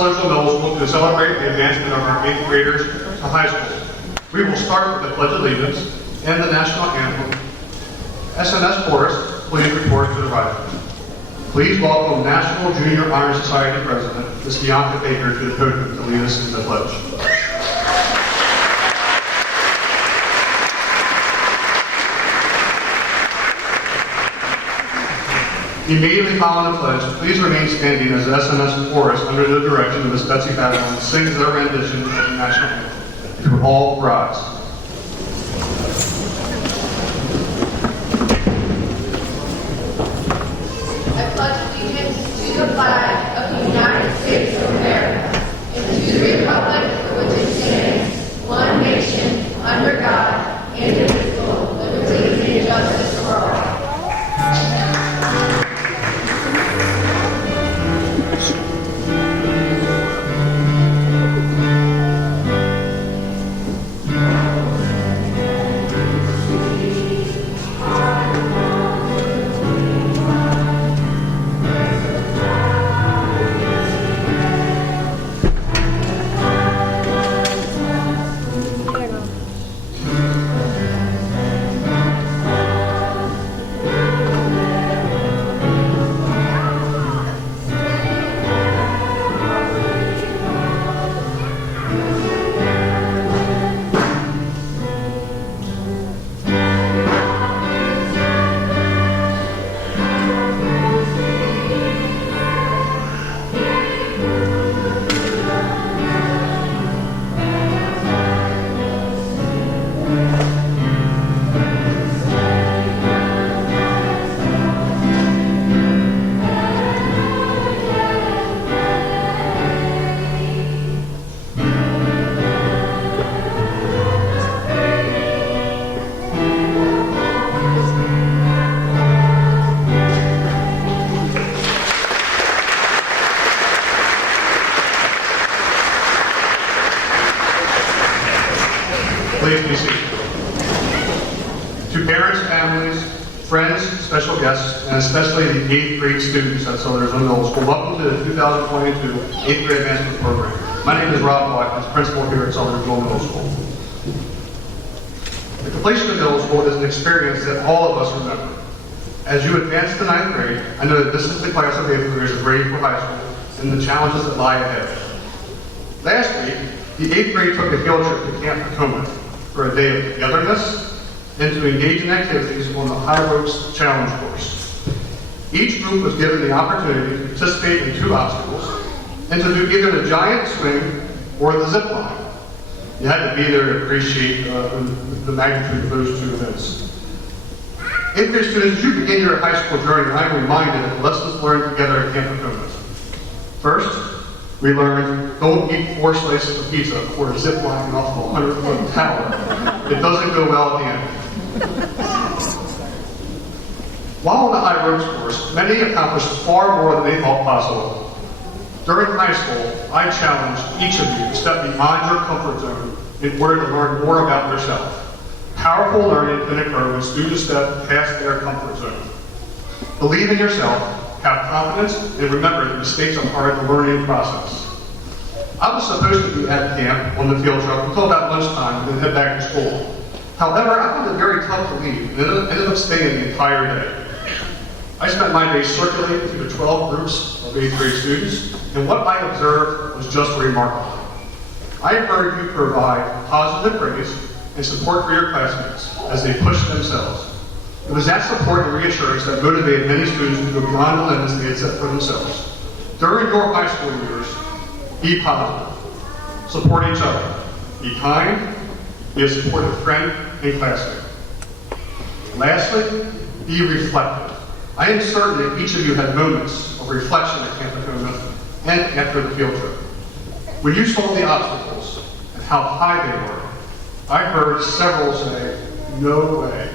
Sudlersville Middle School to celebrate the advancement of our 8th graders to high school. We will start with the Pledge of Allegiance and the National Anthem. SMS Forrest, please report to the right. Please welcome National Junior Honor Society President, Ms. Bianca Baker, to the podium to lead us in the pledge. Immediately following the pledge, please remain standing as the SMS Forest, under the direction of Ms. Betsy Babylon, sings their rendition of the national anthem. To all rise. I pledge allegiance to the flag of the United States of America and to the republic for which it stands, one nation, under God, indivisible, with liberty and justice for all. Please be seated. To parents, families, friends, special guests, and especially the 8th grade students at Sudlersville Middle School, welcome to the 2022 8th grade advancement program. My name is Rob Watkins, principal here at Sudlersville Middle School. The completion of middle school is an experience that all of us remember. As you advance to 9th grade, I know that this is the class of 8th graders ready for high school and the challenges that lie ahead. Last week, the 8th grade took a field trip to Camp Potomac for a day of togetherness and to engage in activities on the High Ropes Challenge course. Each group was given the opportunity to participate in 2 obstacles and to do either the giant swing or the zip line. You had to be there to appreciate the magnitude of those 2 events. 8th grade students, as you begin your high school journey, I'm reminded of lessons learned together at Camp Potomac. First, we learned, don't eat 4 slices of pizza before zip lining off a 100-foot tower. It doesn't go well at the end. While on the high ropes course, many accomplished far more than they thought possible. During high school, I challenged each of you to step beyond your comfort zone in order to learn more about yourself. Powerful learning can occur when students step past their comfort zone. Believe in yourself, have confidence, and remember that mistakes are part of the learning process. I was supposed to be at camp on the field trip until about lunchtime and then head back to school. However, I found it very tough to leave and ended up staying the entire day. I spent my day circulating through the 12 groups of 8th grade students, and what I observed was just remarkable. I heard you provide positive praise and support for your classmates as they push themselves. It was that support and reassurance that motivated many students to go beyond the limits they had set for themselves. During your high school years, be positive. Support each other. Be kind. Be a supportive friend and classmate. Lastly, be reflective. I am certain that each of you had moments of reflection at Camp Potomac and after the field trip. When you saw the obstacles and how high they were, I heard several say, "No way."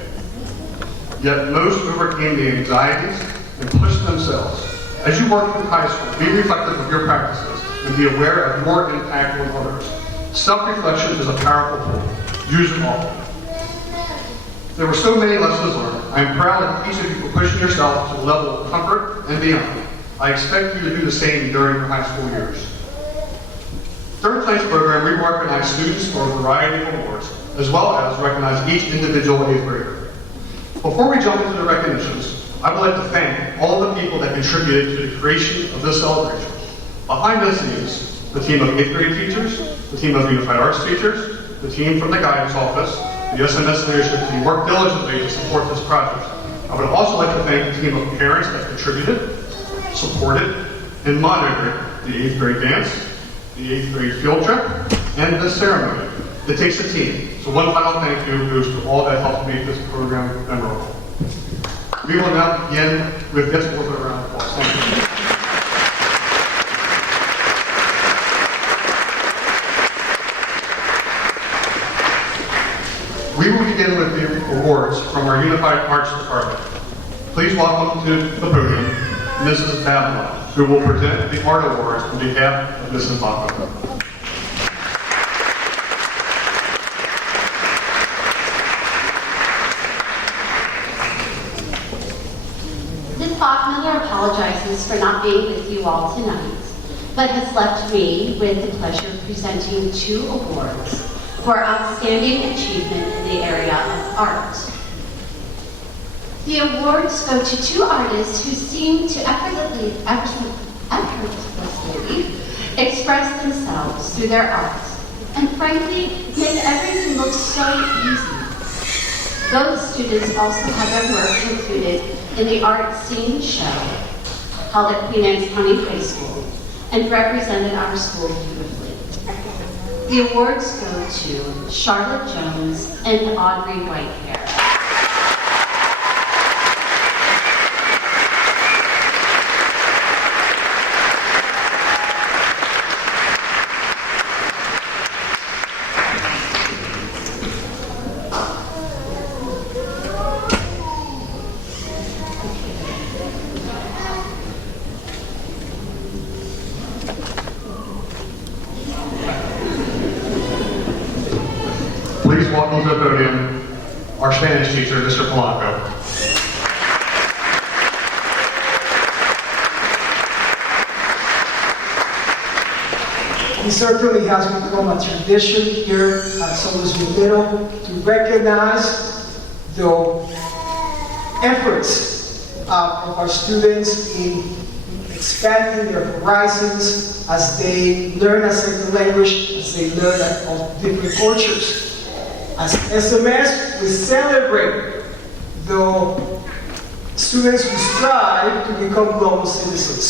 Yet most overcame the anxieties and pushed themselves. As you work through high school, be reflective of your practices and be aware of your impact on others. Self-reflection is a powerful tool. Use it often. There were so many lessons learned. I am proud of each of you for pushing yourself to the level of comfort and beyond. I expect you to do the same during your high school years. During tonight's program, we recognize students for a variety of awards, as well as recognize each individual 8th grader. Before we jump into the recognitions, I would like to thank all the people that contributed to the creation of this celebration. Behind the scenes, the team of 8th grade teachers, the team of Unified Arts teachers, the team from the guidance office, the SMS leadership team worked diligently to support this project. I would also like to thank the team of parents that contributed, supported, and monitored the 8th grade dance, the 8th grade field trip, and this ceremony. It takes a team. So one final thank you goes to all that helped make this program memorable. We will now begin with this worth of a round of applause. Thank you. We will begin with the awards from our Unified Arts Department. Please welcome to the podium Mrs. Babylon, who will present the Art Awards on behalf of Mrs. Bachman. Ms. Bachmiller apologizes for not being with you all tonight, but has left me with the pleasure of presenting 2 awards for outstanding achievement in the area of art. The awards go to 2 artists who seem to effortlessly express themselves through their art, and frankly, make everything look so easy. Those students also have their work included in the art scene show held at Queen Anne's County High School and represented our school beautifully. The awards go to Charlotte Jones and Audrey Whitehair. Please welcome to the podium our Spanish teacher, Mr. Polanco. It certainly has become a tradition here at Sudlersville to recognize the efforts of our students in expanding their horizons as they learn a second language, as they learn of different cultures. As SMS, we celebrate the students who strive to become global citizens.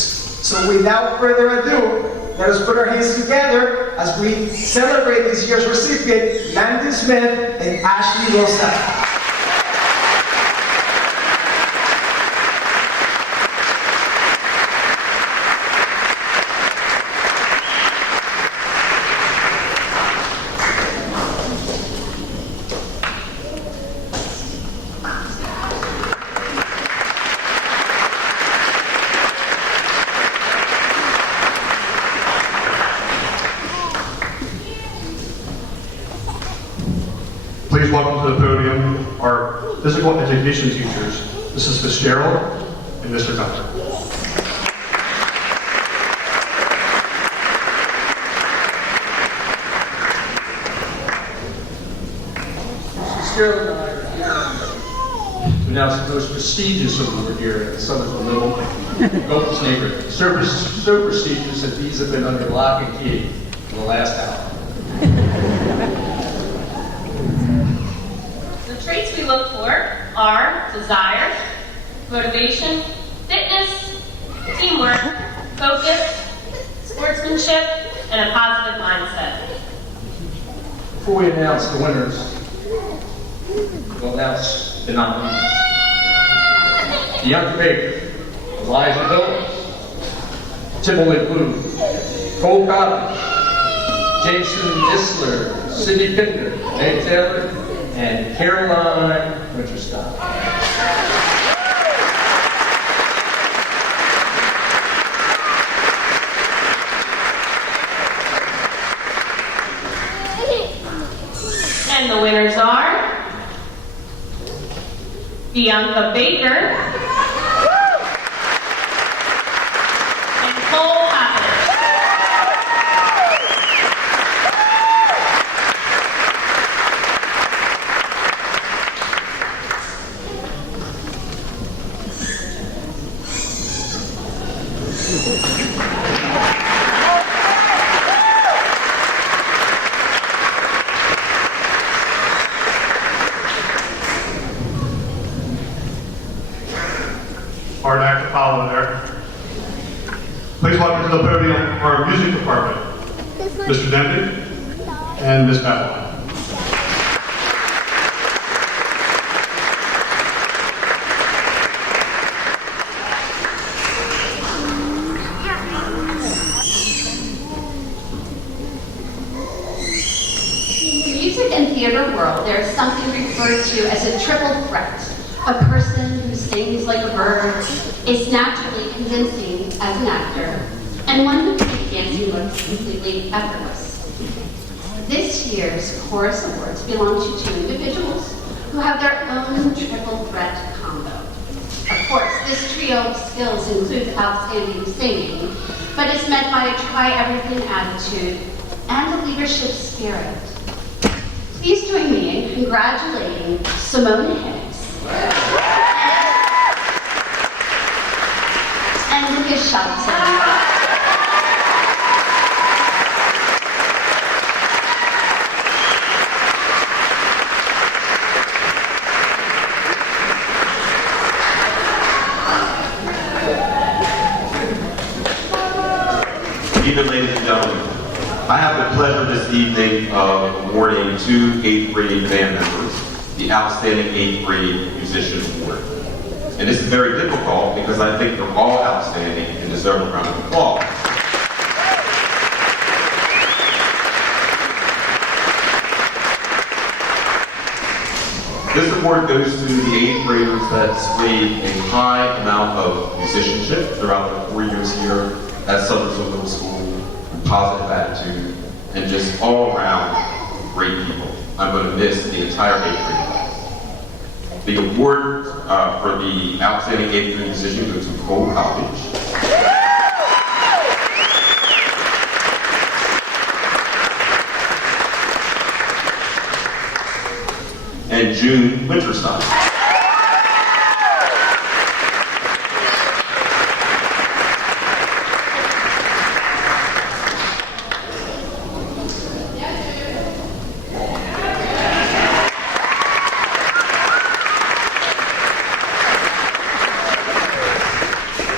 So without further ado, let us put our hands together as we celebrate this year's recipient, Landon Smith and Ashley Rosa. Please welcome to the podium our physical education teachers, Mrs. Fitzgerald and Mr. Gunther. Fitzgerald and I are here to announce the most prestigious award here at Sudlersville Gopus neighborhood. So prestigious that these have been under lock and key for the last hour. The traits we look for are desire, motivation, fitness, teamwork, focus, sportsmanship, and a positive mindset. Before we announce the winners, we'll announce the nominees. Bianca Baker, Elijah Hill, Timberlake Blue, Cole Cobb, Jason Isler, Sidney Pinder, Meg Taylor, and Caroline Winterstein. And the winners are Bianca Baker and Cole Cobb. and Ms. Babylon. In the music and theater world, there is something referred to as a triple threat. A person who sings like a bird, is naturally convincing as an actor, and one who can make dancing look completely effortless. This year's Chorus Awards belong to two individuals who have their own triple threat combo. Of course, this trio of skills includes outstanding singing, but is met by a try-everything attitude and a leadership spirit. Please join me in congratulating Simone Hicks and Lucas Shelton. Even ladies and gentlemen, I have the pleasure this evening of awarding two 8th grade band members the Outstanding 8th Grade Musician Award. And this is very difficult because I think they're all outstanding and deserve a round of applause. This award goes to the 8th graders that displayed a high amount of musicianship throughout their 4 years here at Sudlersville Middle School, positive attitude, and just all around great people. I'm going to miss the entire 8th grade class. The award for the Outstanding 8th grade musician goes to Cole College. And June Winterstein.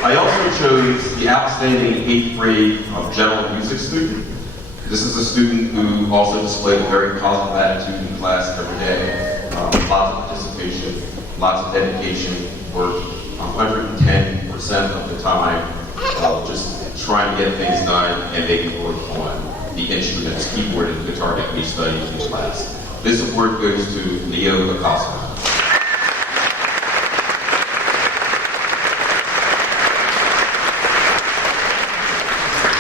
I also chose the Outstanding 8th grade general music student. This is a student who also displayed a very positive attitude in class every day. Lots of participation, lots of dedication, work 110% of the time, just trying to get things done and making work on the instruments, keyboard and guitar that we studied in class. This award goes to Leo Acosta.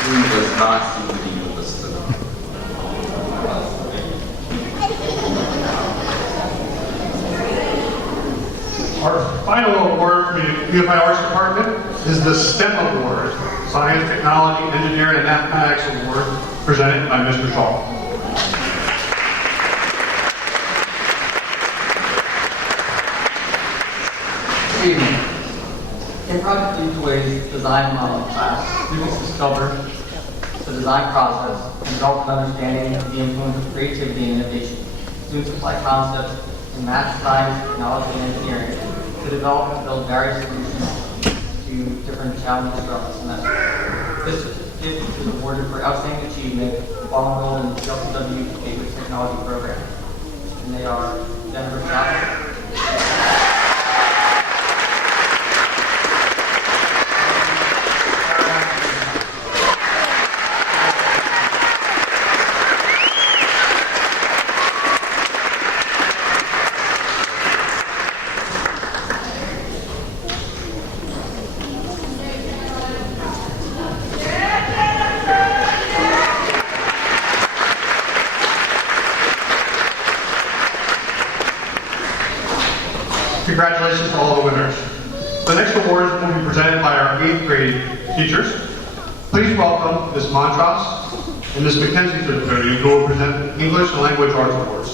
Who does not seem to be with us tonight. Our final award from the Unified Arts Department is the STEM Award, Science, Technology, Engineering, and Mathematics Award, presented by Mr. Shaw. Good evening. In Project Leadway's design modeling class, students discovered the design process and developed an understanding of the influence of creativity and innovation. Students apply concepts in math, science, technology, and engineering to develop and build various solutions to different challenges throughout the semester. This certificate is awarded for outstanding achievement while enrolled in the QACPS Gateway Technology Program. And they are Denver Chapel. Congratulations to all the winners. The next awards will be presented by our 8th grade teachers. Please welcome Ms. Montross and Ms. McKenzie to the podium, who will present English and Language Arts Awards.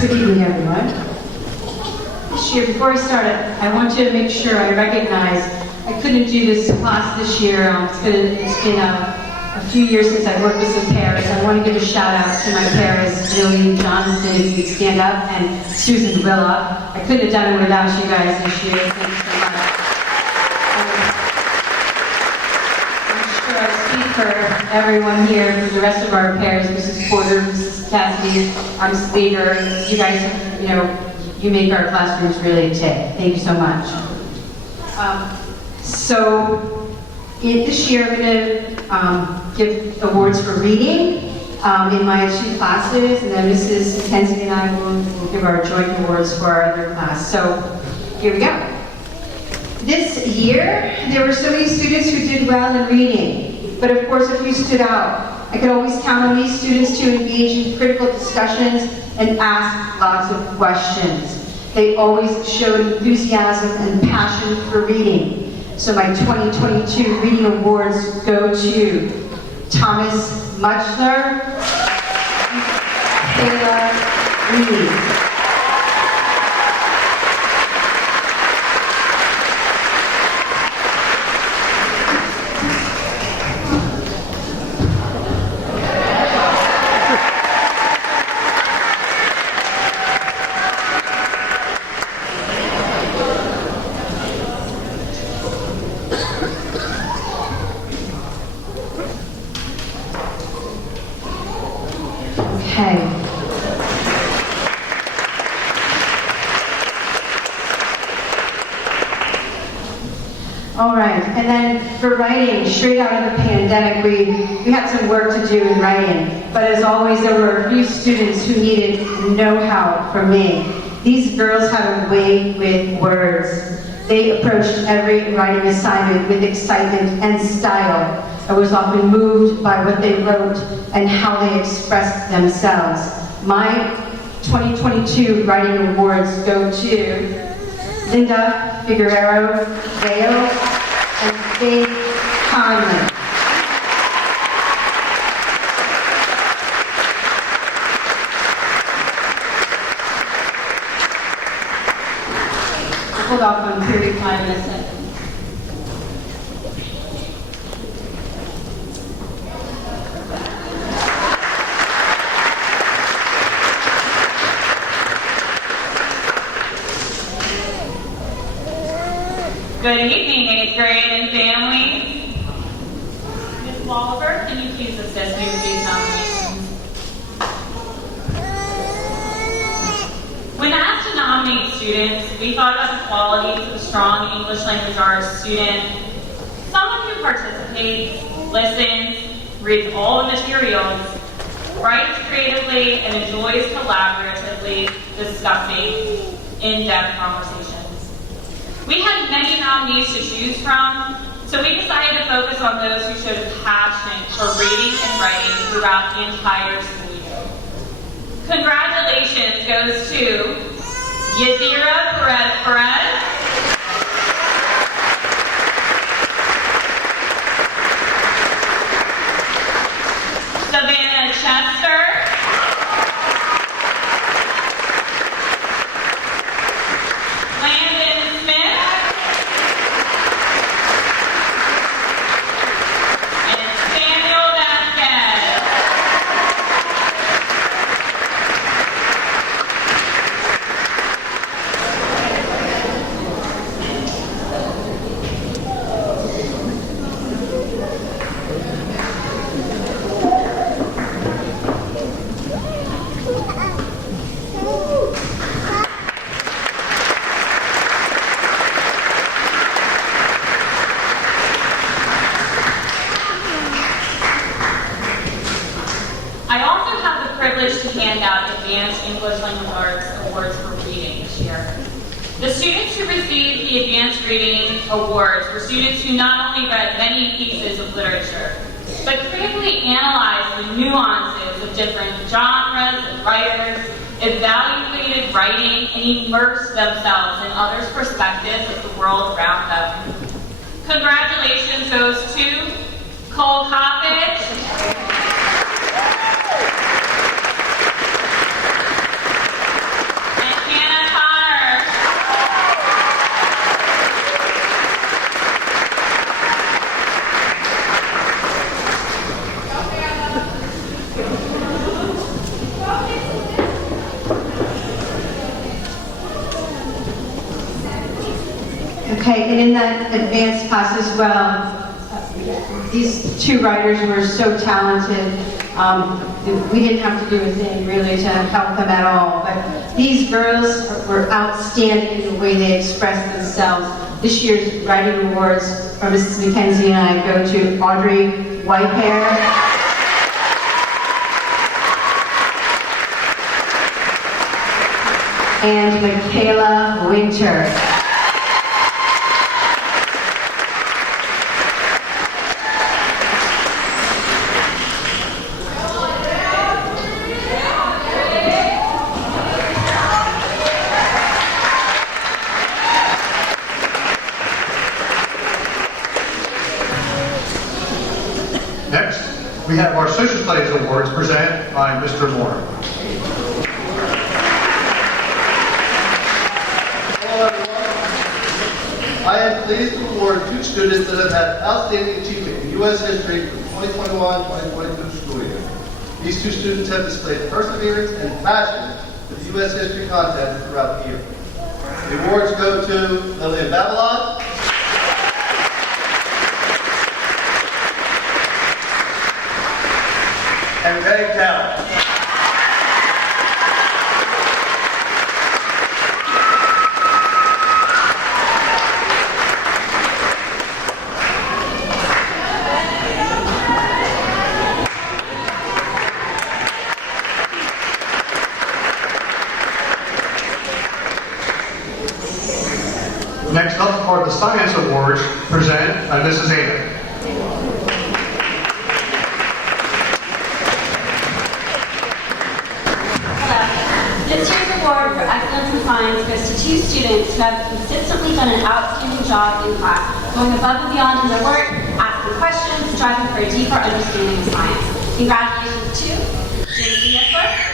Good evening, everyone. This year, before I start, I want you to make sure I recognize I couldn't do this class this year. It's been a a few years since I worked with some paras. I want to give a shout out to my paras, Jillian Johnson, if you'd stand up, and Susan Willa. I couldn't have done it without you guys this year. Thanks so much. I'm sure I speak for everyone here, for the rest of our paras, Mrs. Porter, Mrs. Cassidy, I'm Slater. You guys, you make our classrooms really tick. Thank you so much. This year I'm going to give awards for reading in my 2 classes, and then Mrs. Mackenzie and I will give our joint awards for our other class. So here we go. This year, there were so many students who did well in reading, but of course a few stood out. I could always count on these students to engage in critical discussions and ask lots of questions. They always showed enthusiasm and passion for reading. So my 2022 reading awards go to Thomas Muchler, Kayla Reed. Okay. All right, and then for writing, straight out of the pandemic, we had some work to do in writing. But as always, there were a few students who needed know-how from me. These girls had a way with words. They approached every writing assignment with excitement and style. I was often moved by what they wrote and how they expressed themselves. My 2022 writing awards go to Linda Figueroa Vale and Faith Conley. Hold off on period 5 in a second. Good evening, 8th grade and families. Ms. Walliver, can you please assist me with these nominations? When asked to nominate students, we thought about the qualities of a strong English language arts student, someone who participates, listens, reads all the materials, writes creatively, and enjoys collaboratively discussing in-depth conversations. We had many nominees to choose from, so we decided to focus on those who showed a passion for reading and writing throughout the entire school year. Congratulations goes to Yadira Perez, Savannah Chester, Landon Smith, and Samuel Vasquez. I also have the privilege to hand out Advanced English Language Arts Awards for reading this year. The students who received the Advanced Reading Awards were students who not only read many pieces of literature, but critically analyzed the nuances of different genres and writers, evaluated writing, and immersed themselves in others' perspectives of the world around them. Congratulations goes to Cole Coppage, and Hannah Connor. Okay, and in that advanced class as well, these two writers were so talented. We didn't have to do a thing really to help them at all, but these girls were outstanding in the way they expressed themselves. This year's writing awards from Mrs. McKenzie and I go to Audrey Whitehair, and Michaela Winter. Next, we have our Social Studies Awards presented by Mr. Moore. Hello, everyone. I am pleased to award 2 students that have had outstanding achievement in U.S. history for the 2021-2022 school year. These 2 students have displayed perseverance and passion for the U.S. history content throughout the year. The awards go to Lillian Babylon, and Ray Taylor. Next up are the Science Awards presented by Mrs. Ada. This year's award for excellence in science goes to 2 students who have consistently done an outstanding job in class, going above and beyond in their work, asking questions, striving for a deeper understanding of science. Congratulations to James Nicholas.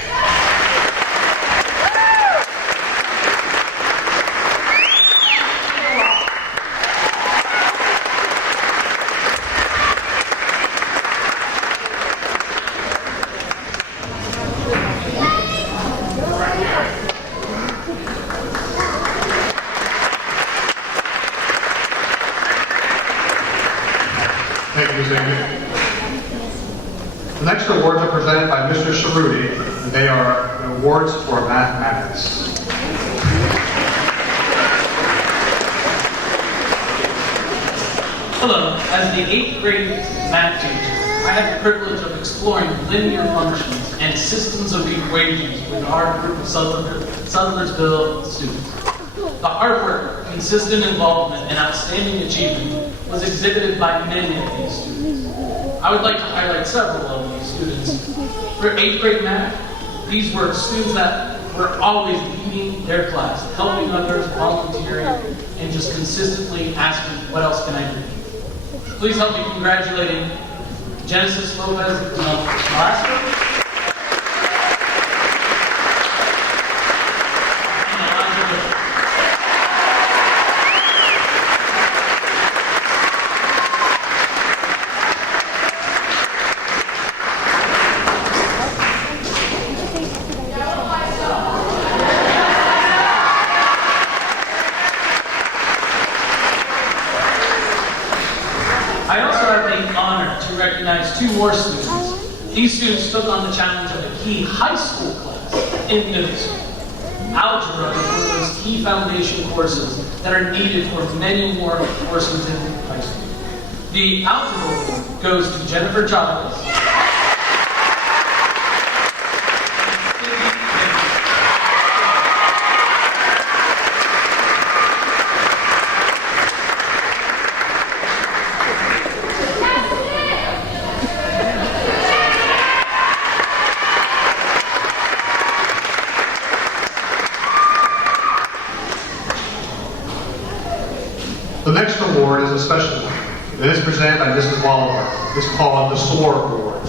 Thank you, Ms. Amy. The next awards are presented by Mr. Cerruti, and they are the awards for mathematics. Hello, as the 8th grade math teacher, I have the privilege of exploring linear functions and systems of equations with our group of Sudlersville students. The hard work, consistent involvement, and outstanding achievement was exhibited by many of these students. I would like to highlight several of these students. For 8th grade math, these were students that were always leading their class, helping others, volunteering, and just consistently asking, what else can I do? Please help me congratulating Genesis Lopez of Alaska. I also have the honor to recognize 2 more students. These students took on the challenge of a key high school class in middle school. Algebra is one of those key foundation courses that are needed for many more courses in high school. The algebra award goes to Jennifer Giles. The next award is a special one. It is presented by Mrs. Wallaber. It's called the SOAR Award.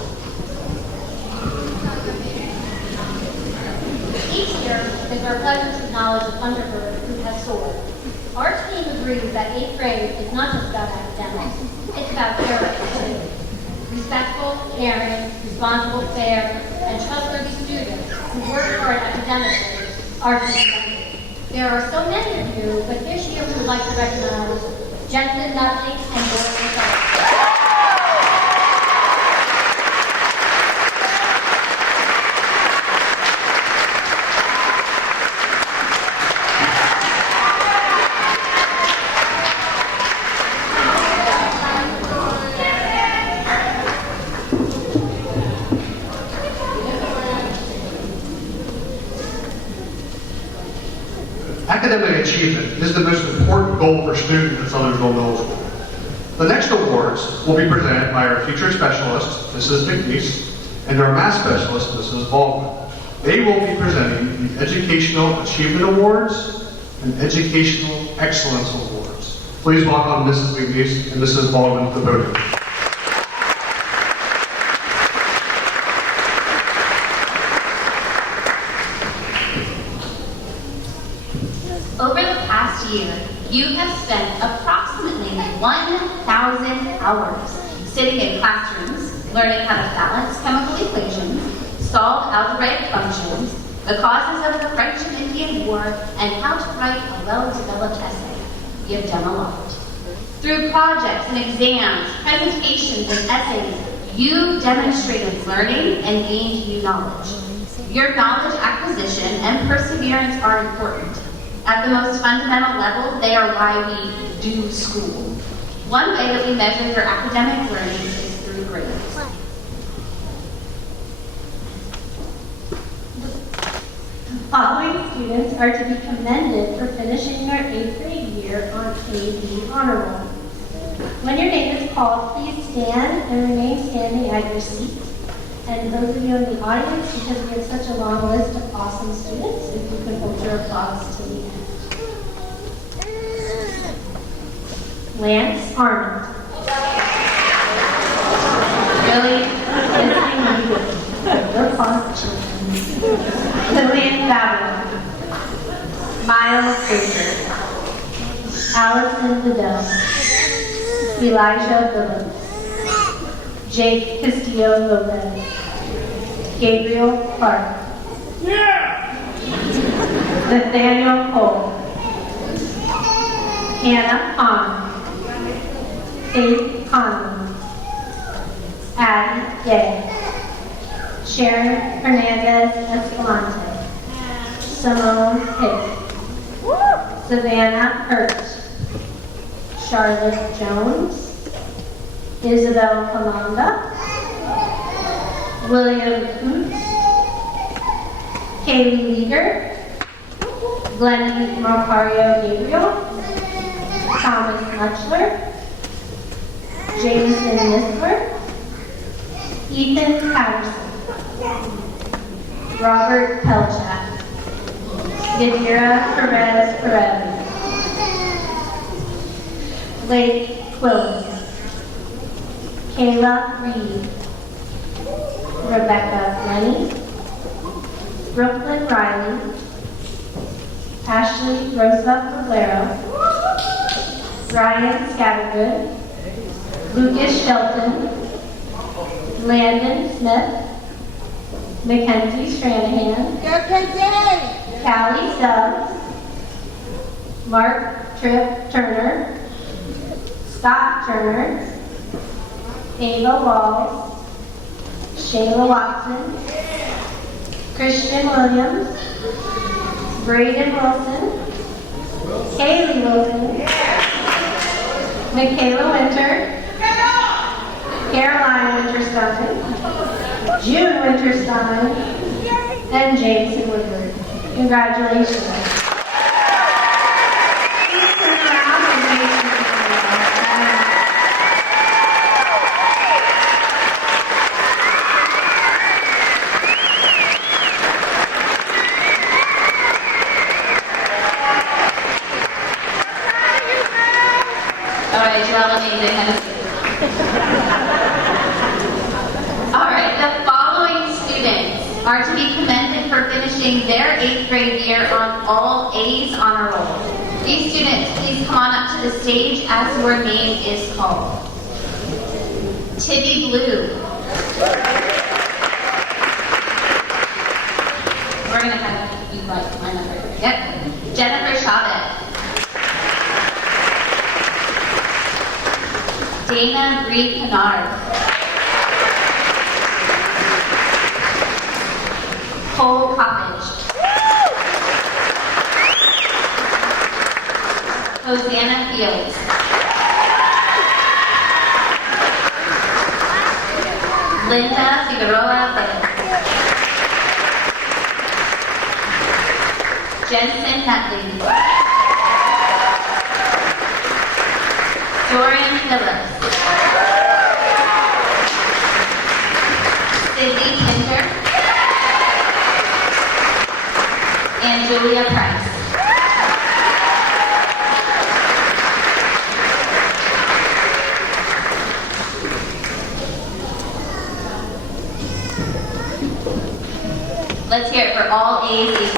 Each year, it is our pleasure to acknowledge a Thunderbird who has soared. Our team agrees that 8th grade is not just about academics, it's about character too. Respectful, caring, responsible, fair, and trustworthy students who work hard academically are commended. There are so many of you, but this year we would would like to recognize Jensen Nutley and Dory Phillips. Academic achievement is the most important goal for students at Sudlersville Middle School. The next awards will be presented by our teacher specialist, Mrs. McNeese, and our math specialist, Mrs. Baldwin. They will be presenting the Educational Achievement Awards and Educational Excellence Awards. Please welcome Mrs. McNeese and Mrs. Baldwin to the podium. Over the past year, you have spent approximately 1,000 hours sitting in classrooms, learning how to balance chemical equations, solve algebraic functions, the causes of the French and Indian War, and how to write a well-developed essay. You've done a lot. Through projects and exams, presentations, and essays, you demonstrated learning and gained new knowledge. Your knowledge acquisition and perseverance are important. At the most fundamental level, they are why we do school. One way that we measure your academic learning is through grades. The following students are to be commended for finishing their 8th grade year on AB Honor Roll. When your name is called, please stand and remain standing at your seat. And those of you in the audience, because we have such a long list of awesome students, if you could hold your applause to the end. Lance Arnold. Really? Your applause. Lillian Babylon. Miles Baker. Allison Liddell. Elijah Phillips. Jake Castillo Lopez. Gabriel Clark. Nathaniel Cole. Hannah Hahn. Faith Conlon. Addie Day. Sharon Hernandez Escalante. Simone Pitt. Savannah Hurt. Charlotte Jones. Isabel Kalanda. William Coots. Kaylee Leader. Glennie Marcario Gabriel. Thomas Muchler. Jameson Nisler. Ethan Patterson. Robert Pelchat. Yadira Perez Perez. Blake Quillen. Kayla Reed. Rebecca Lenny. Brooklyn Riley. Ashley Roosevelt Valero. Ryan Scattergood. Lucas Shelton. Landon Smith. Mackenzie Stranahan. Callie Stubbs. Mark Tripp Turner. Scott Turner. Ava Walls. Shayla Watson. Christian Williams. Braden Wilson. Haley Wilson. Michaela Winter. Caroline Winterstein. June Winterstein. And Jameson Woodward. Congratulations. Please turn around and Jameson All right, you're all amazing. All right, the following students are to be commended for finishing their 8th grade year on all A's honor roll. These students, please come on up to the stage as your name is called. Tibby Blue. We're going to have you write my number. Yep. Jennifer Chavez. Dana Bree Kennard. Cole Coppage. Hosanna Fields. Linda Figueroa Perez. Jensen Nutley. Dorian Phillips. Sydney Tinter. And Julia Price. Let's hear it for all A's.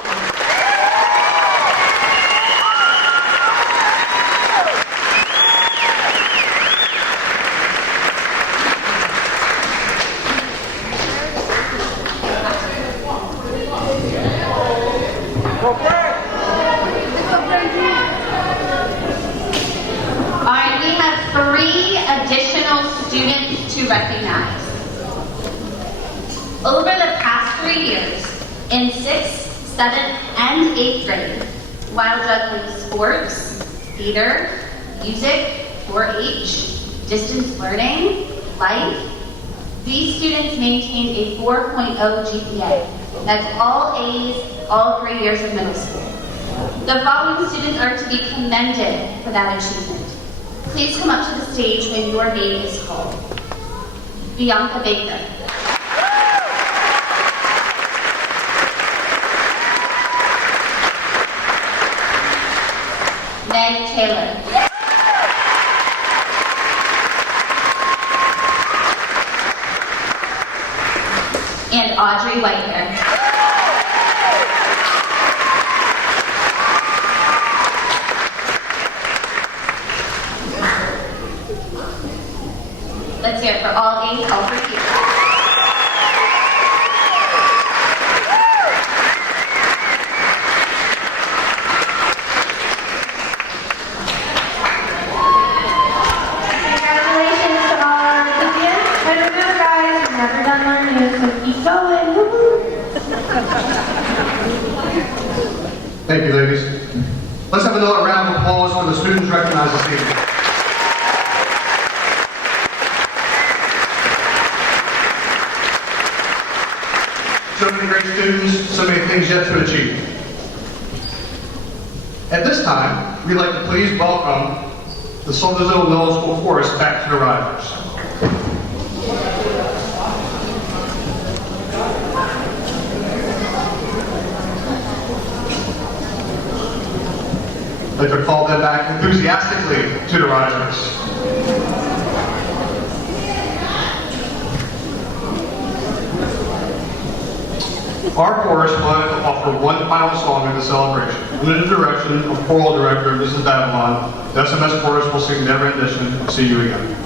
Alright, we have 3 additional students to recognize. Over the past 3 years, in 6th, 7th, and 8th grade, while juggling sports, theater, music, 4-H, distance learning, life, these students maintained a 4.0 GPA. That's all A's, all 3 years of middle school. The following students are to be commended for that achievement. Please come up to the stage when your name is called. Bianca Baker. Meg Taylor. And Audrey Whitehair. Let's hear it for all 8 over here. Congratulations to all our recipients. And remember, guys, we're never done learning, so keep going. Woo-hoo. Thank you, ladies. Let's have another round of applause for the students recognized this evening. So many great students, so many things yet to achieve. At this time, we'd like to please welcome the Sudlersville Middle School Chorus back to the risers. I'd like to call them back enthusiastically to the risers. Our chorus wanted to offer one final song in the celebration. Under the direction of choral director Mrs. Babylon, the SMS chorus will sing their rendition of See You Again.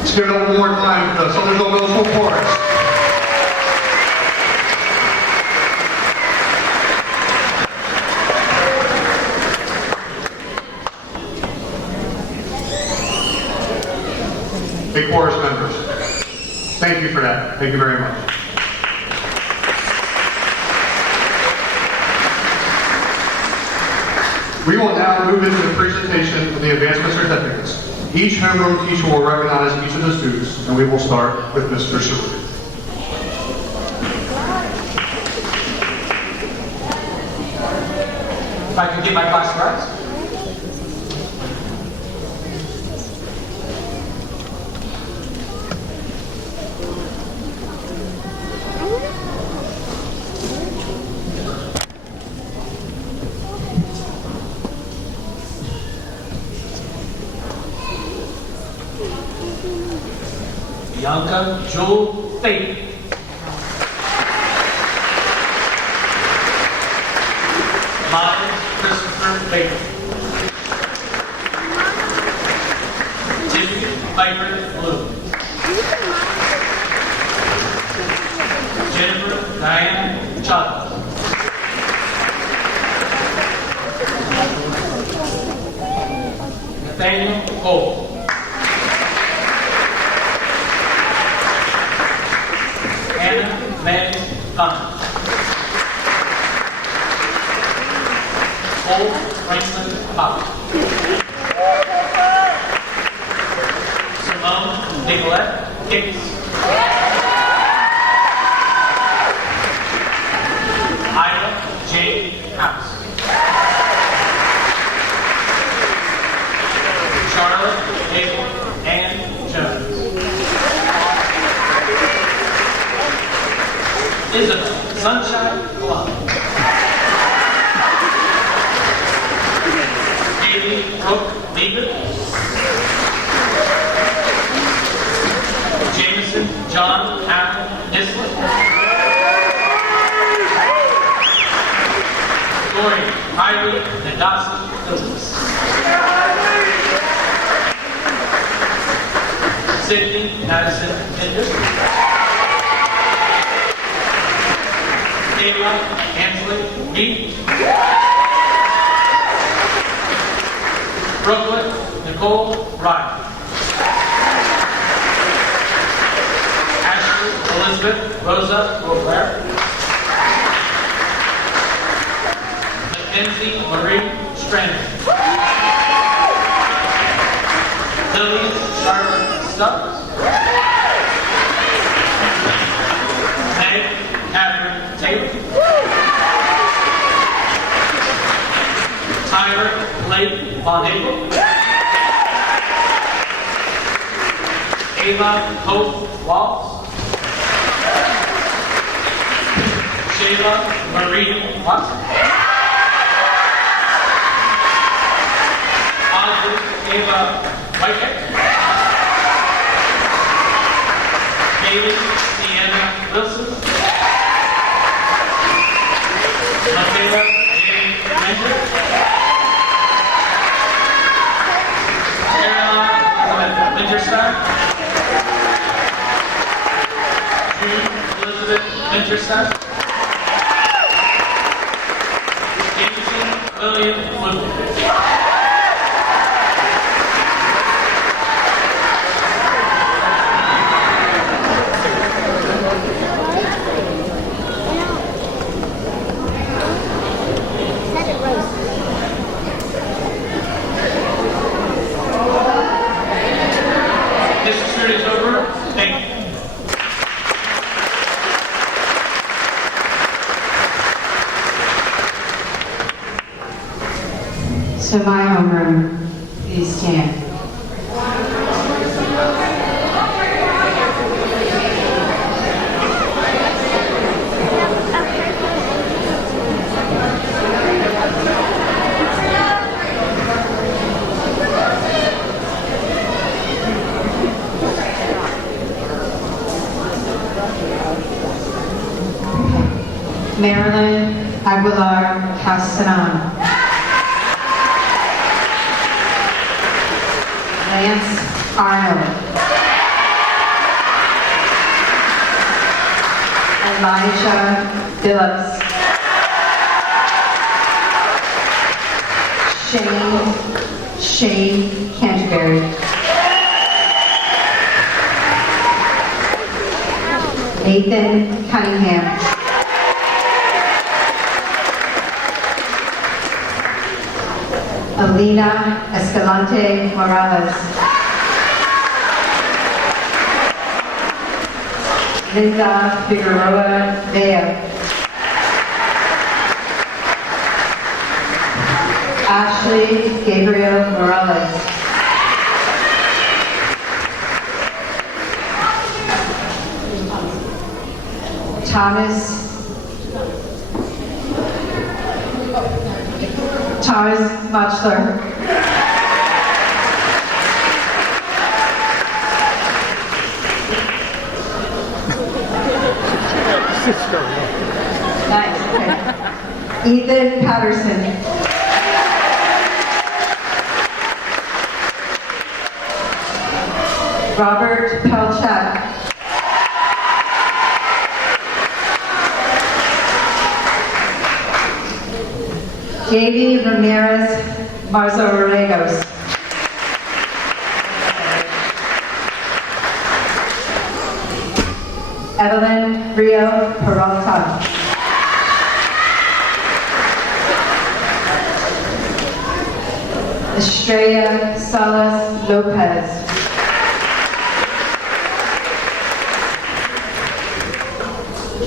Let's give it up one more time for the Sudlersville Middle School Chorus. Hey, chorus members, thank you for that. Thank you very much. We will now move into the presentation of the advancement certificates. Each homeroom teacher will recognize each of the students, and we will start with Mr. Seward. If I could get my class cards. Bianca Jewel Faith. Miles Christopher Baker. Jimmy Piper Blue. Jennifer Diane Chavez. Nathaniel Cole. Anna May Connor. Cole Franklin Pop. Simone Nicolette Hicks. Ida J. House. Charlotte Hazel Ann Jones. Isabel Sunshine Club. Haley Brooke Lieber. Jameson John Apple Nisler. Dorian Riley Nadasi Phillips. Sydney Madison Hendricks. Kayla Ansley Mead. Brooklyn Nicole Ryan. Ashley Elizabeth Rosa Robert. Mackenzie Marie Strander. Lillian Charlotte Stubbs. Meg Catherine Taylor. Tyler Blake Von Hagel. Ava Hope Waltz. Shayla Marie Watson. Audrey Ava Whitehead. David Sienna Wilson. Michaela J. Render. Caroline Winterstein. June Elizabeth Winterstein. Jameson William Woodward. So my homeroom, please stand. Marilyn Aguilar Castellano. Lance Arnold. Elijah Phillips. Shane Canterbury. Nathan Cunningham. Alina Escalante Morales. Linda Figueroa Vea. Ashley Gabriel Morales. Thomas Butler. Nice, okay. Ethan Patterson. Robert Pelchak. Davy Ramirez Marzorregos. Evelyn Rio Peralta. Estrella Salas Lopez.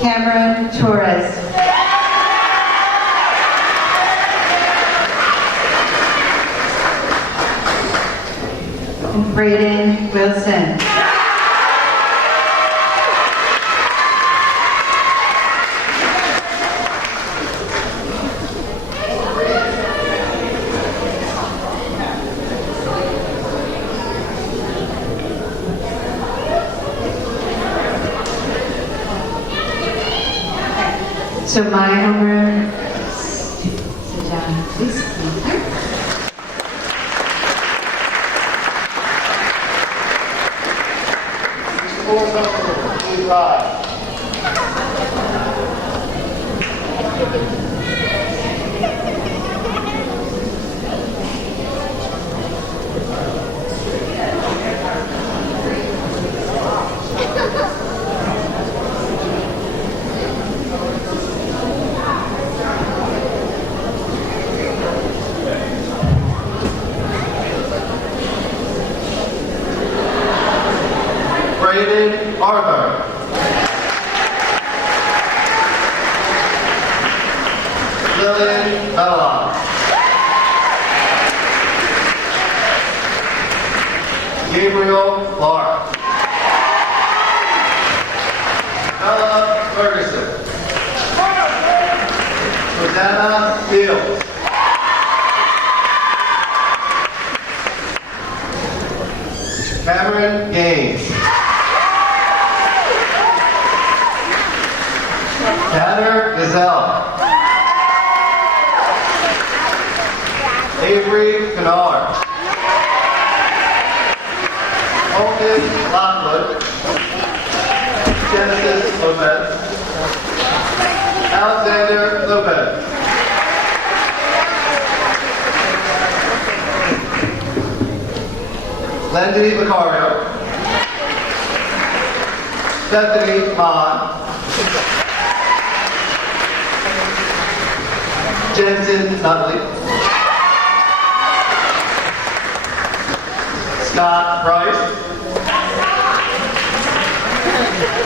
Cameron Torres. Braden Wilson. So my homeroom, sit down, please. Thank you. Braden Arthur. Lillian Bella. Gabriel Clark. Bella Ferguson. Rosanna Fields. Cameron Gaines. Tanner Gazelle. Avery Kennard. Colton Lockwood. Genesis Lopez. Alexander Lopez. Lindy Vicario. Stephanie Mon. Jensen Nutley. Scott Price.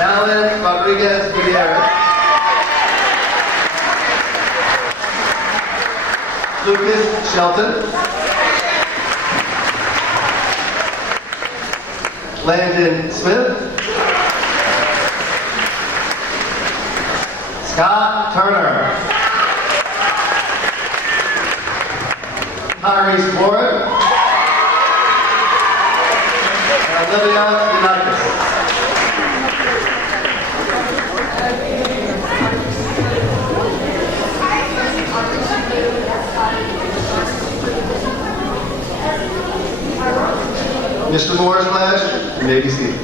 Alan Rodriguez Gutierrez. Lucas Shelton. Landon Smith. Scott Turner. Tyrese Warren. And Olivia Unitas. Mr. Moore's pledge, you may be seated.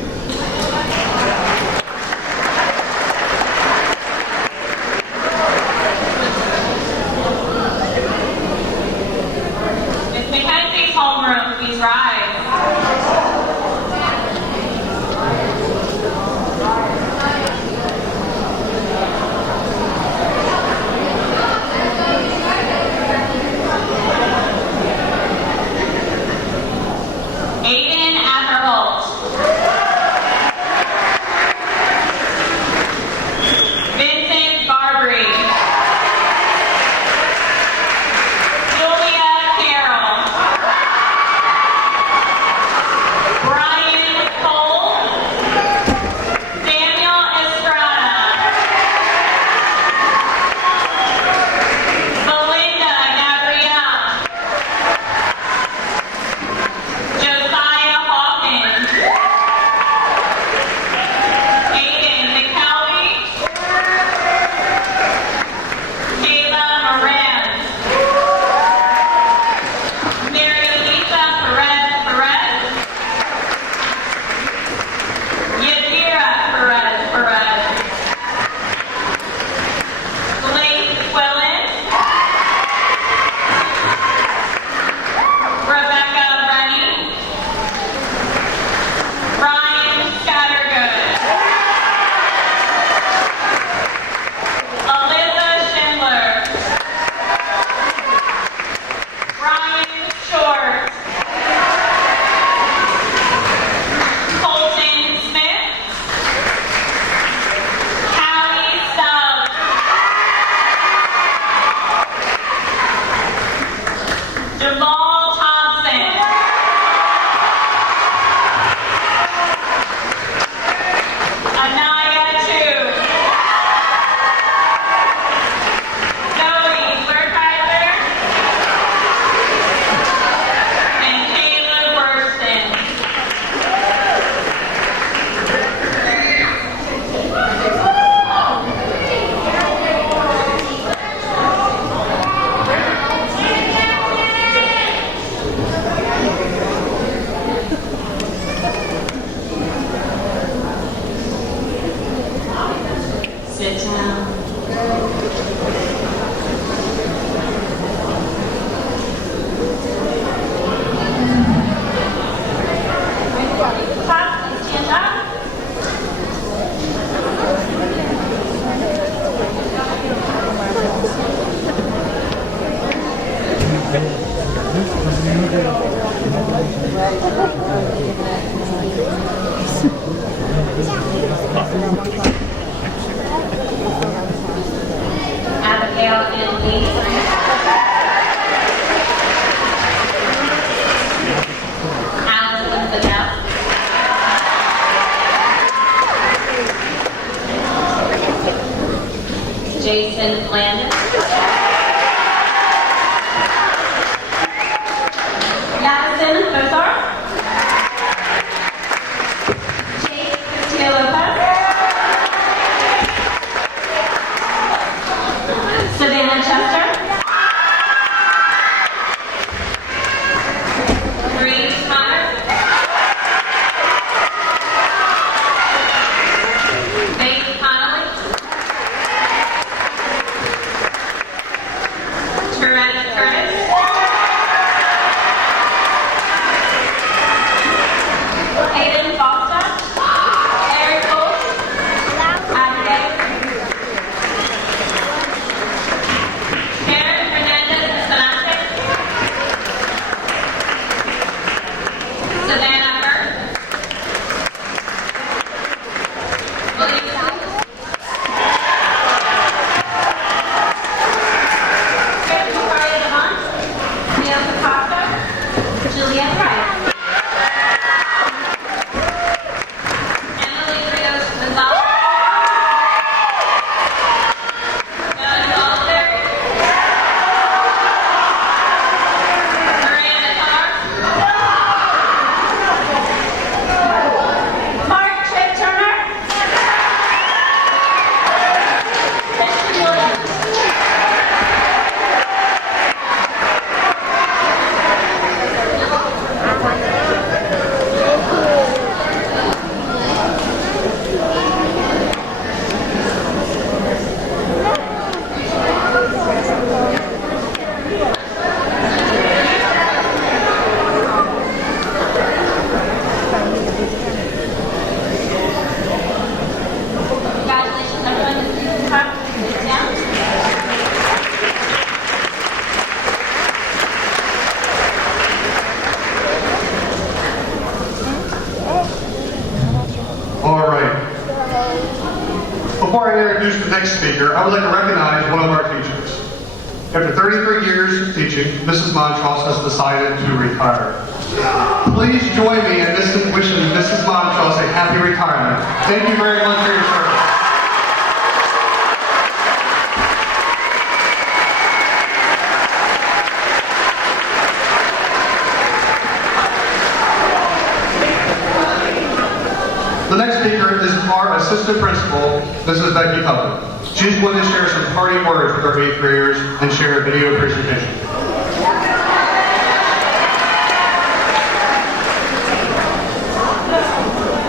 Jason Landon. Madison Bozar. Jake Castillo Lopez. Savannah Chester. Reed Connor. Faith Connolly. Theresa Curtis. Hayden Foster. Eric Holt. Abigail. Sharon Fernandez Escalante. Savannah Burke. William Cruz. Victoria Devon. Neil Picasso. Juliette Wright. Emily Rios Gonzalez. Doug Salisbury. Miranda Carr. Mark Tripp Turner. Christian Williams. Congratulations, everyone. This is the time to sit down. All right. Before I introduce the next speaker, I would like to recognize one of our teachers. After 33 years of teaching, Mrs. Montross has decided to retire. Please join me in wishing Mrs. Montross a happy retirement. Thank you very much for your service. The next speaker is our assistant principal, Mrs. Becky Coven. She's going to share some parting words with our 8th graders and share a video presentation.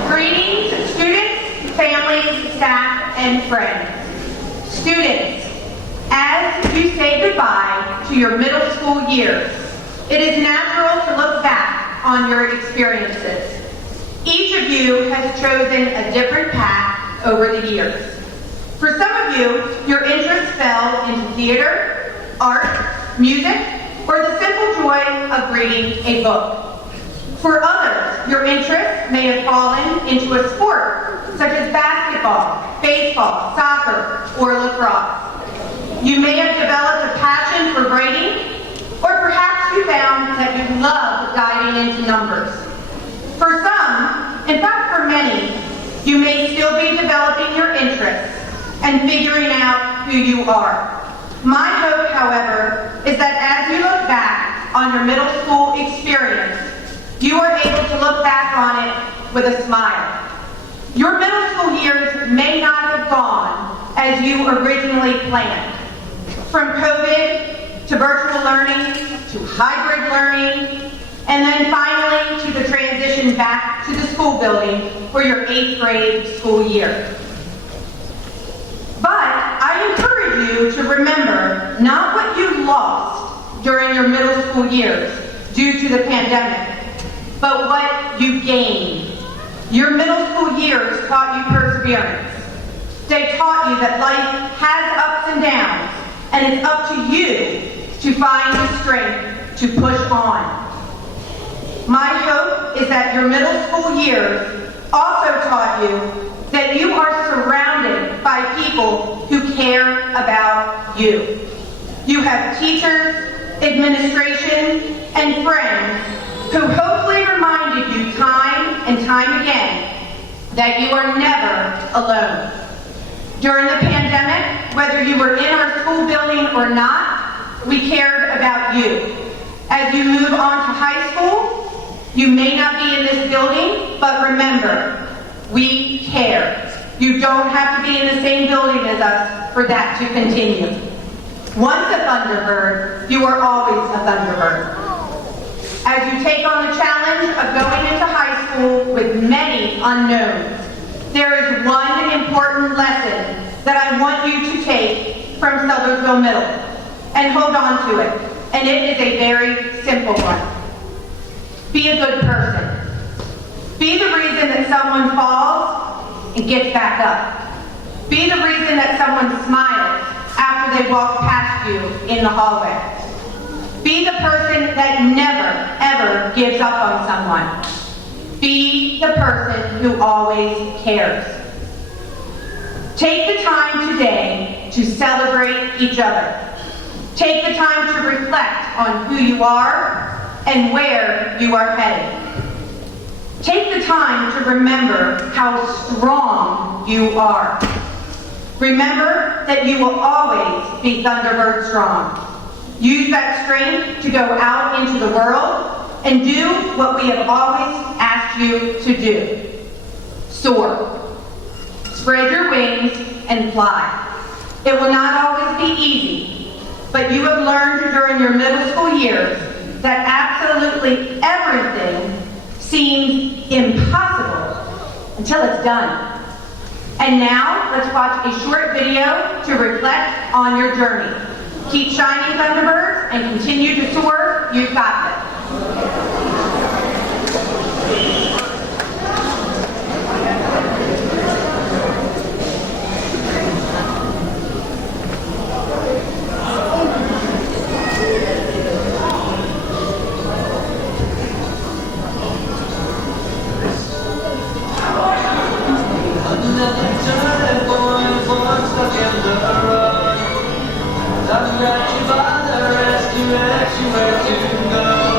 Greetings, students, families, staff, and friends. Students, as you say goodbye to your middle school years, it is natural to look back on your experiences. Each of you has chosen a different path over the years. For some of you, your interests fell into theater, art, music, or the simple joy of reading a book. For others, your interests may have fallen into a sport, such as basketball, baseball, soccer, or lacrosse. You may have developed a passion for grading, or perhaps you found that you loved diving into numbers. For some, in fact for many, you may still be developing your interests and figuring out who you are. My hope, however, is that as you look back on your middle school experience, you are able to look back on it with a smile. Your middle school years may not have gone as you originally planned. From COVID to virtual learning to hybrid learning, and then finally to the transition back to the school building for your 8th grade school year. But I encourage you to remember not what you lost during your middle school years due to the pandemic, but what you gained. Your middle school years taught you perseverance. They taught you that life has ups and downs, and it's up to you to find the strength to push on. My hope is that your middle school years also taught you that you are surrounded by people who care about you. You have teachers, administration, and friends who hopefully reminded you time and time again that you are never alone. During the pandemic, whether you were in our school building or not, we cared about you. As you move on to high school, you may not be in this building, but remember, we care. You don't have to be in the same building as us for that to continue. Once a Thunderbird, you are always a Thunderbird. As you take on the challenge of going into high school with many unknowns, there is one important lesson that I want you to take from Sudlersville Middle, and hold on to it. And it is a very simple one. Be a good person. Be the reason that someone falls and gets back up. Be the reason that someone smiles after they walk past you in the hallway. Be the person that never, ever gives up on someone. Be the person who always cares. Take the time today to celebrate each other. Take the time to reflect on who you are and where you are headed. Take the time to remember how strong you are. Remember that you will always be Thunderbird strong. Use that strength to go out into the world and do what we have always asked you to do. Soar. Spread your wings and fly. It will not always be easy, but you have learned during your middle school years that absolutely everything seems impossible until it's done. And now, let's watch a short video to reflect on your journey. Keep shining, Thunderbirds, and continue to soar. You've got this. I'm not your father, ask you where to go.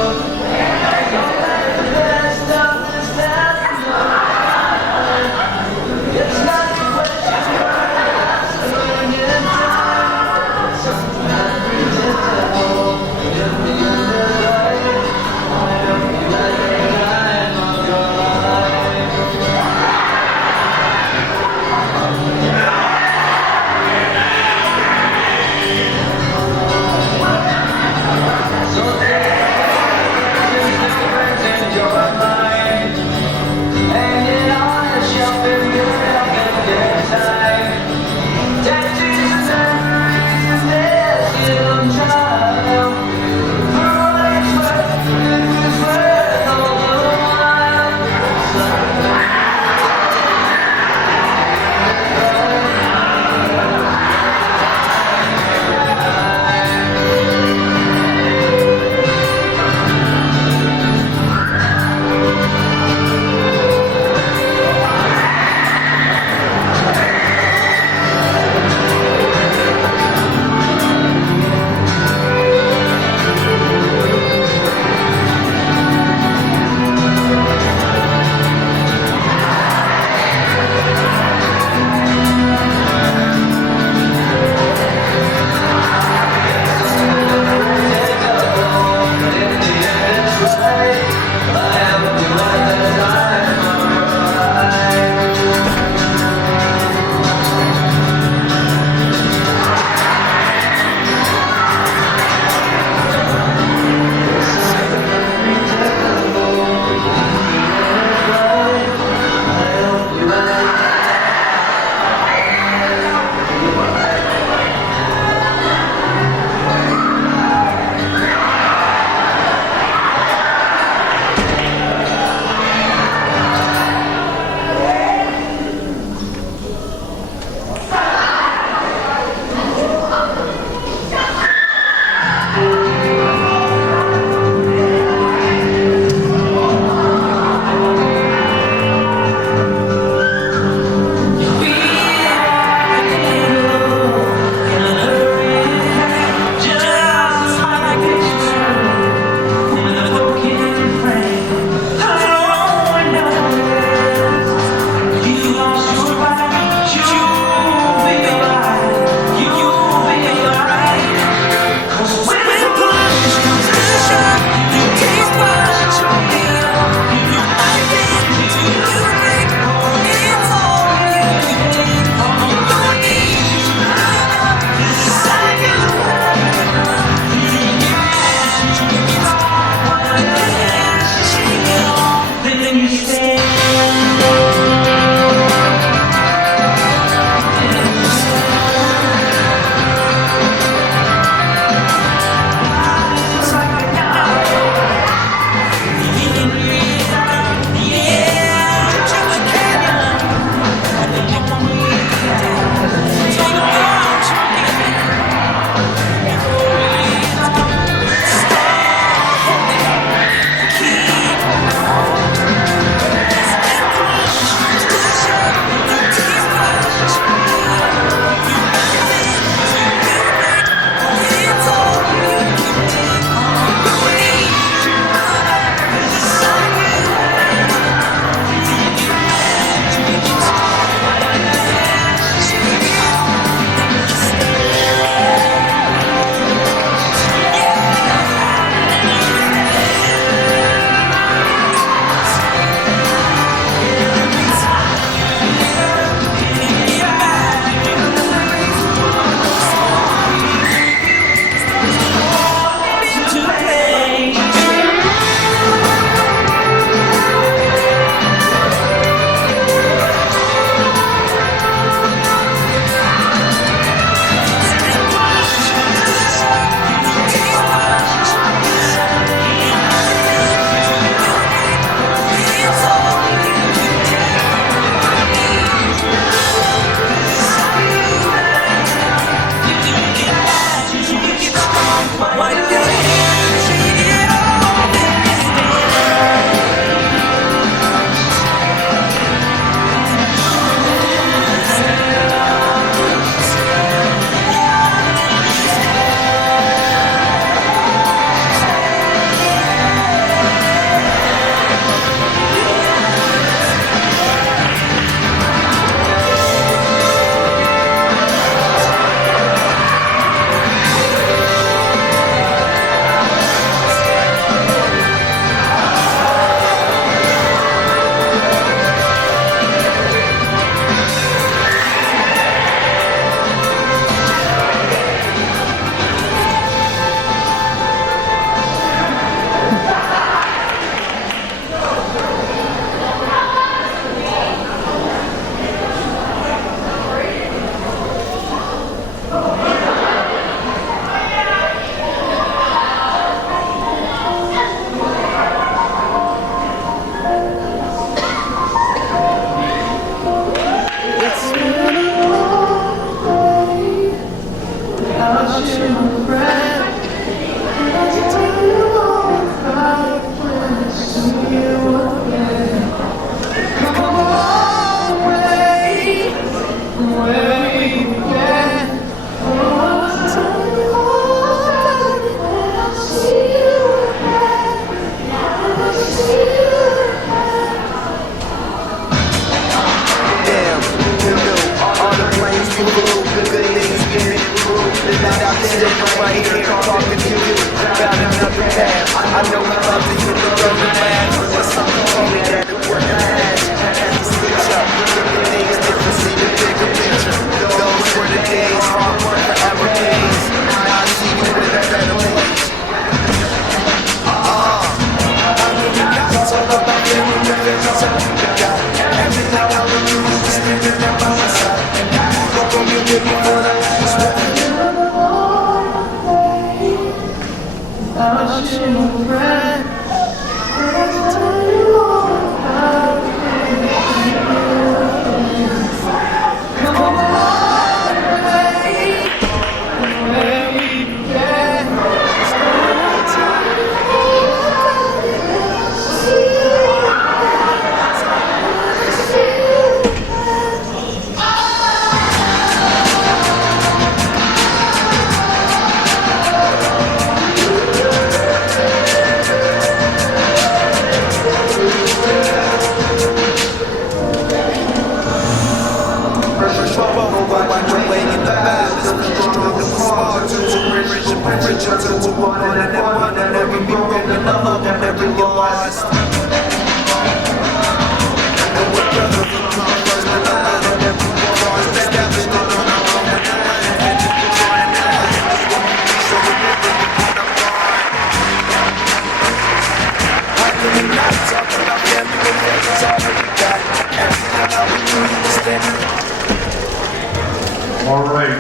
All right.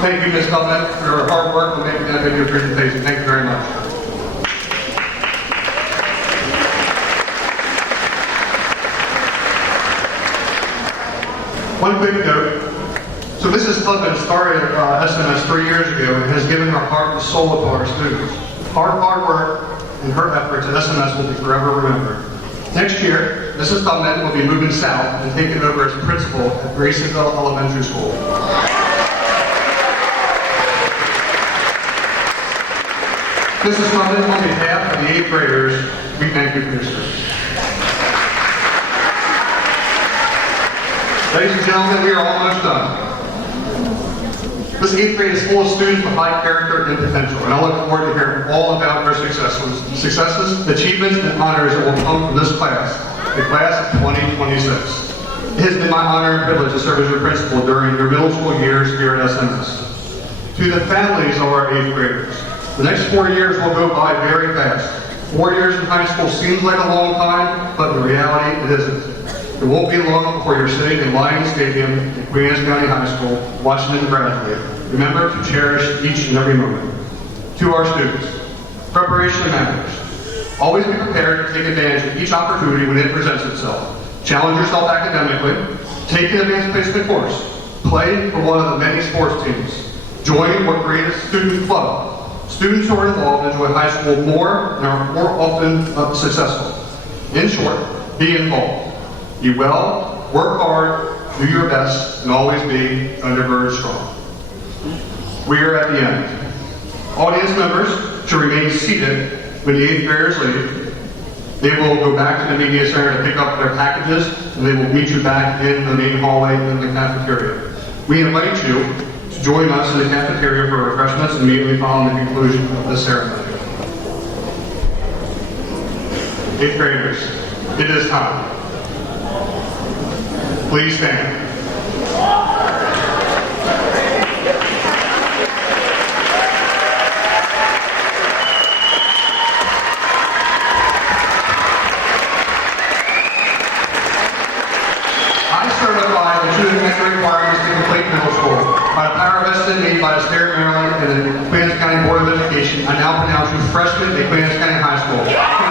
Thank you, Ms. Tubman, for your hard work on making that video presentation. Thank you very much. One quick note. So Mrs. Tubman started SMS 3 years ago and has given her heart and soul to our students. Hard work and her efforts at SMS will be forever remembered. Next year, Mrs. Departmental will be moving south and taking over as principal at Sudlersville Elementary School. Mrs. Departmental, on behalf of the 8th graders, we thank you for your service. Ladies and gentlemen, we are almost done. This 8th grade is full of students with high character and potential, and I look forward to hearing all about their successes, achievements, and honors that will come from this class, the class of 2026. It has been my honor and privilege to serve as your principal during your middle school years here at SMS. To the families of our 8th graders, the next 4 years will go by very fast. 4 years in high school seems like a long time, but in reality, it isn't. It won't be long before you're sitting in Lyon Stadium at Queen Anne's County High School watching them graduate. Remember to cherish each and every moment. To our students, preparation matters. Always be prepared to take advantage of each opportunity when it presents itself. Challenge yourself academically. Take an advanced placement course. Play for one of the many sports teams. Join or create a student club. Students who are involved enjoy high school more and are more often successful. In short, be involved. Be well, work hard, do your best, and always be Thunderbird strong. We are at the end. Audience members should remain seated when the 8th graders leave. They will go back to the media center to pick up their packages, and they will meet you back in the main hallway in the cafeteria. We invite you to join us in the cafeteria for refreshments immediately following the conclusion of this ceremony. 8th graders, it is time. Please stand. I certify the two elementary requirements to complete middle school. By the power vested in me by the state of Maryland and the Queen Anne's County Board of Education, I now pronounce you freshmen at Queen Anne's County High School.